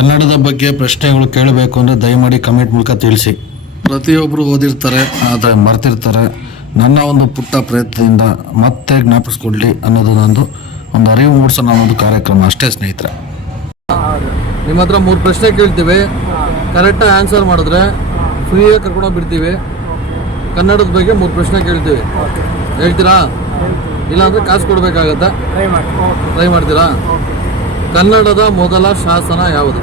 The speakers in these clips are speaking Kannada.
ಕನ್ನಡದ ಬಗ್ಗೆ ಪ್ರಶ್ನೆಗಳು ಕೇಳಬೇಕು ಅಂದರೆ ದಯಮಾಡಿ ಕಮೆಂಟ್ ಮೂಲಕ ತಿಳಿಸಿ. ಪ್ರತಿಯೊಬ್ಬರು ಓದಿರ್ತಾರೆ, ಆದರೆ ಮರ್ತಿರ್ತಾರೆ. ನನ್ನ ಒಂದು ಪುಟ್ಟ ಪ್ರಯತ್ನದಿಂದ ಮತ್ತೆ ಜ್ಞಾಪಿಸ್ಕೊಡ್ಲಿ ಅನ್ನೋದು ಒಂದು ಅರಿವು ಮೂಡಿಸೋಣ ಅನ್ನೋದು ಕಾರ್ಯಕ್ರಮ ಅಷ್ಟೇ ಸ್ನೇಹಿತರೆ. ನಿಮ್ಮ ಹತ್ರ 3 ಪ್ರಶ್ನೆ ಕೇಳ್ತೀವಿ, ಕರೆಕ್ಟಾಗಿ ಆನ್ಸರ್ ಮಾಡಿದ್ರೆ ಫ್ರೀಯಾಗಿ ಕರ್ಕೊಂಡೋಗಿ ಬಿಡ್ತೀವಿ. ಕನ್ನಡದ ಬಗ್ಗೆ 3 ಪ್ರಶ್ನೆ ಕೇಳ್ತೀವಿ, ಹೇಳ್ತೀರಾ? ಇಲ್ಲಾಂದರೆ ಕಾಸು ಕೊಡಬೇಕಾಗತ್ತಾ? ಟ್ರೈ ಮಾಡ್ತೀರಾ? ಕನ್ನಡದ ಮೊದಲ ಶಾಸನ ಯಾವುದು?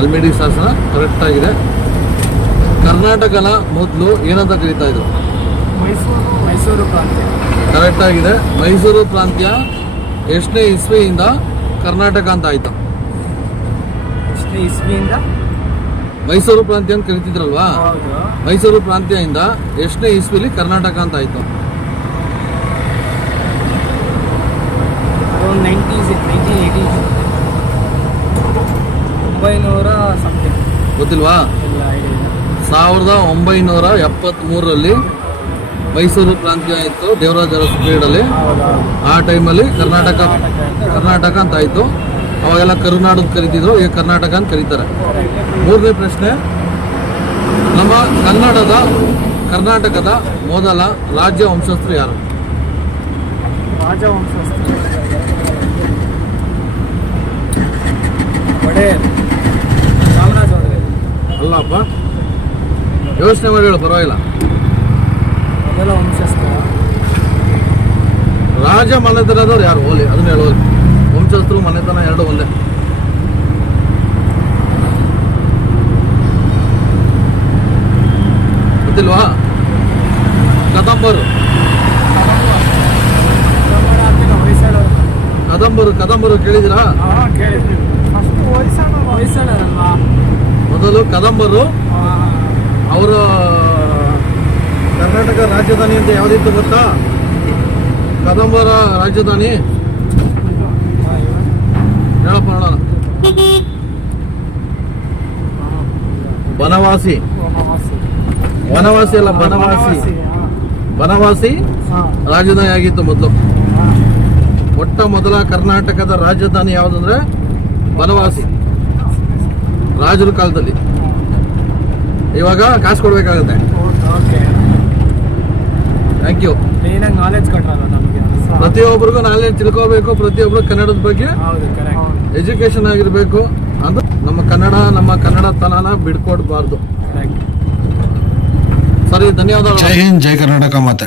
ಅಲ್ಮೇಡಿ ಶಾಸನ ಕರೆಕ್ಟಾಗಿದೆ. ಕರ್ನಾಟಕನ ಮೊದಲು ಏನಂತ ಕರೀತಾ ಇದ್ರು? ಮೈಸೂರು ಪ್ರಾಂತ್ಯ. ಕರೆಕ್ಟಾಗಿದೆ. ಮೈಸೂರು ಪ್ರಾಂತ್ಯ ಎಷ್ಟನೇ ಇಸ್ವಿಯಿಂದ ಕರ್ನಾಟಕ ಅಂತ ಆಯ್ತು? ಎಷ್ಟನೇ ಇಸ್ವಿಯಿಂದ ಮೈಸೂರು ಪ್ರಾಂತ್ಯ ಅಂತ ಕರಿತಿದ್ರಲ್ವಾ? ಮೈಸೂರು ಪ್ರಾಂತ್ಯದಿಂದ ಎಷ್ಟನೇ ಇಸ್ವಿಲಿ ಕರ್ನಾಟಕ ಅಂತ ಆಯ್ತು? 1900 ಸಮಥಿಂಗ್. ಗೊತ್ತಿಲ್ವಾ? 1973ರಲ್ಲಿ ಮೈಸೂರು ಪ್ರಾಂತ್ಯ ಇತ್ತು, ದೇವರಾಜ ಅರಸು ಪೀರಿಯಡಲ್ಲಿ. ಆ ಟೈಮಲ್ಲಿ ಕರ್ನಾಟಕ ಅಂತ ಆಯಿತು. ಅವಾಗೆಲ್ಲ ಕರುನಾಡು ಅಂತ ಕರಿತಿದ್ರು, ಈಗ ಕರ್ನಾಟಕ ಅಂತ ಕರೀತಾರೆ. 3ನೇ ಪ್ರಶ್ನೆ, ನಮ್ಮ ಕರ್ನಾಟಕದ ಮೊದಲ ರಾಜ್ಯ ವಂಶಸ್ಥರು ಯಾರು? ಅಲ್ಲಪ್ಪ, ಯೋಚನೆ ಮಾಡಿ ಹೇಳು, ಪರವಾಗಿಲ್ಲ. ಮೊದಲ ವಂಶಸ್ಥ ರಾಜ ಮನೆತನದವ್ರು ಯಾರು? ಓಲಿ ಅದನ್ನ ಹೇಳೋದು. ವಂಶಸ್ಥರು ಮನೆತನ ಎರಡು ಒಂದೇ. ಗೊತ್ತಿಲ್ವಾ? ಕದಂಬರು ಕೇಳಿದಿರಾ? ಮೊದಲು ಕದಂಬರು, ಅವರ ಕರ್ನಾಟಕ ರಾಜಧಾನಿ ಅಂತ ಯಾವ್ದಿತ್ತು ಗೊತ್ತಾ? ಕದಂಬರ ರಾಜಧಾನಿ ಹೇಳಪ್ಪ ನೋಡೋಣ. ಬನವಾಸಿ ಅಲ್ಲ, ಬನವಾಸಿ ರಾಜಧಾನಿ ಆಗಿತ್ತು ಮೊದಲು. ಮೊದಲ ಕರ್ನಾಟಕದ ರಾಜಧಾನಿ ಯಾವುದಂದ್ರೆ ಬನವಾಸಿ, ರಾಜರ ಕಾಲದಲ್ಲಿ. ಇವಾಗ ಕಾಸು ಕೊಡ್ಬೇಕಾಗತ್ತೆ. Thank you. ಪ್ರತಿಯೊಬ್ಬರಿಗೂ ನಾಲೆಡ್ಜ್ ತಿಳ್ಕೋಬೇಕು, ಪ್ರತಿಯೊಬ್ಬರು ಕನ್ನಡದ ಬಗ್ಗೆ ಎಜುಕೇಶನ್ ಆಗಿರ್ಬೇಕು. ಅದು ನಮ್ಮ ಕನ್ನಡತನನ ಬಿಡ್ಕೊಡ್ಬಾರ್ದು. ಸರಿ, ಧನ್ಯವಾದಗಳು. ಜೈ ಹಿಂದ್, ಜೈ ಕರ್ನಾಟಕ ಮಾತೆ.